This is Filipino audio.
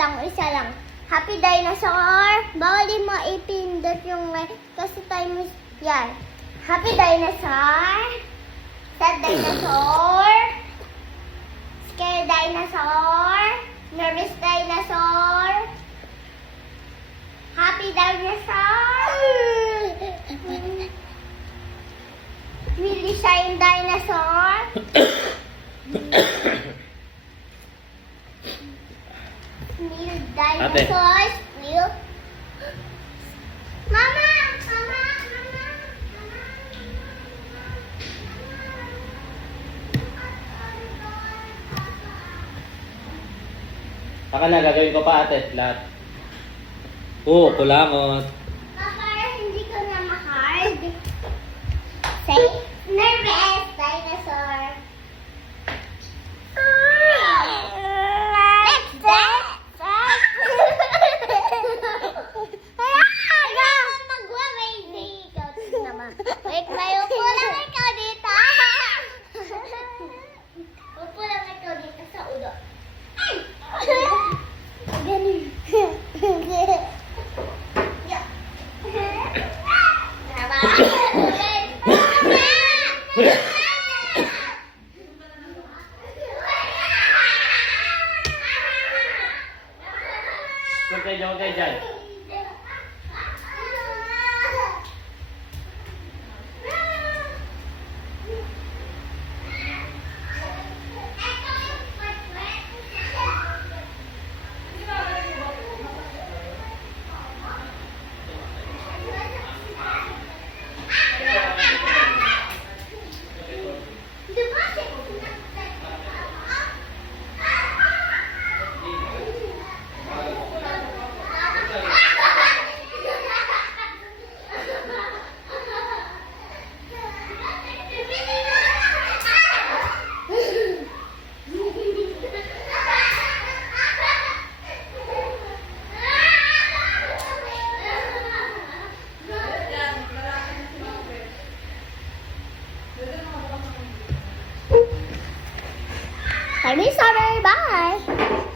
lang, isa lang. Happy Dinosaur. Bawal din mo ipindot yung like kasi time is yan. Happy Dinosaur. Sad Dinosaur. Scared Dinosaur. Nervous Dinosaur. Happy Dinosaur. Really Shine Dinosaur. Neil Dinosaur. Neil. Mama! Mama! Mama! Saka na, gagawin ko pa ate, lahat. Oo, kulangot. Para hindi ko na ma-hard. Say, nervous dinosaur. Next, magwa-wavy. Ikaw naman. Wait, may upo lang ikaw dito. Upo lang ikaw dito sa ulo. Ganun. Huwag kayo dyan. Time is over. Bye.